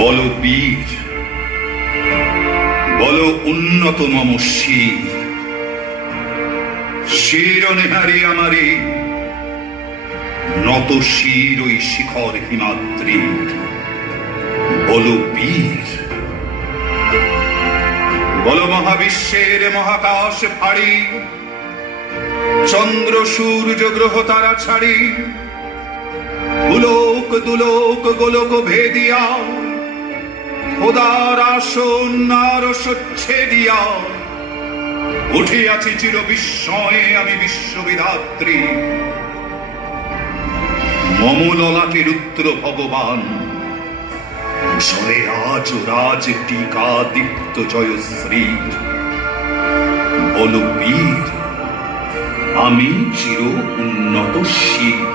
বলো বীর, বলো উন্নত মম শির, শির নেহারি আমারে নত শির ওই শিখর হিমাদ্রির। বলো বীর, বলো মহাবিশ্বের মহাকাশ ফাড়ি, চন্দ্র সূর্য গ্রহ তারা ছাড়ি, উলোক দুলোক গোলক ভেদিয়া, খোদার আসন আর সচ্ছেদিয়া, উঠিয়াছি চির বিস্ময়ে আমি বিশ্ববিধাত্রী। মম ললাটে রুদ্র ভগবান, জয় রাজ রাজ টিকা দীপ্ত জয়শ্রী। বল বীর, আমি চির উন্নত শির।